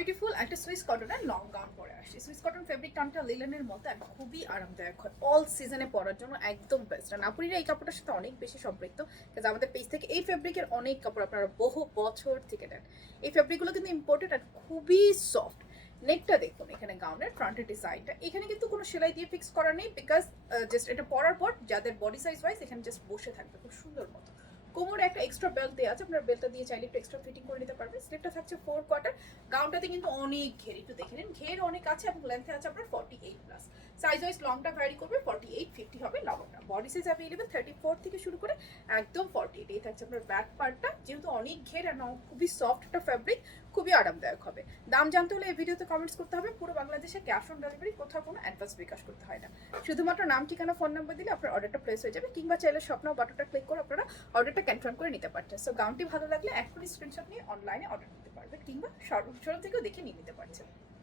Beautiful একটা Swiss কটনের long gown পরে আসছে। সুইস কটন ফেব্রিক টানটা লিলেনের মতো আর খুবই আরামদায়ক হয়, অল সিজনে পরার জন্য একদম বেস্ট। আর নাপুরিরা এই কাপড়টার সাথে অনেক বেশি সম্পৃক্ত, কারণ আমাদের পেজ থেকে এই ফেব্রিকের অনেক কাপড় আপনারা বহু বছর থেকে নেন। এই ফেব্রিকগুলো কিন্তু ইম্পোর্টেড আর খুবই সফট। নেকটা দেখুন, এখানে গাউনের ফ্রন্টের ডিজাইনটা, এখানে কিন্তু কোনো সেলাই দিয়ে ফিক্স করা নেই, বিকজ জাস্ট এটা পরার পর যাদের বডি সাইজ ওয়াইজ এখানে জাস্ট বসে থাকবে খুব সুন্দর মতো। কোমরে একটা এক্সট্রা বেল্ট দেওয়া আছে, আপনার বেল্টটা দিয়ে চাইলে একটু এক্সট্রা ফিটিং করে নিতে পারবেন। স্লিপটা থাকছে 4 কোয়ার্টার। গাউনটাতে কিন্তু অনেক ঘের, একটু দেখে নিন, ঘের অনেক আছে এবং লেন্থে আছে আপনার 48+। সাইজ ওয়াইজ লংটা ভ্যারি করবে, 48-50 হবে লংটা। বডি সাইজ অ্যাভেলেবেল 34 থেকে শুরু করে একদম 48। এই থাকছে আপনার ব্যাক পার্টটা, যেহেতু অনেক ঘের আর খুবই সফট একটা ফ্যাব্রিক, খুবই আরামদায়ক হবে। দাম জানতে হলে এই ভিডিওতে কমেন্টস করতে হবে। পুরো বাংলাদেশে ক্যাশ অন ডেলিভারি, কোথাও কোনো অ্যাডভান্স বিকাশ করতে হয় না। শুধুমাত্র নাম, ঠিকানা, ফোন নাম্বার দিলে আপনার অর্ডারটা প্লেস হয়ে যাবে, কিংবা চাইলে শপ নাও বাটনটা ক্লিক করে আপনারা অর্ডারটা কনফার্ম করে নিতে পারছেন। সো গাউনটি ভালো লাগলে এখনই স্ক্রিনশট নিয়ে অনলাইনে অর্ডার করতে পারবেন, কিংবা শোরুম থেকেও দেখে নিয়ে নিতে পারছেন।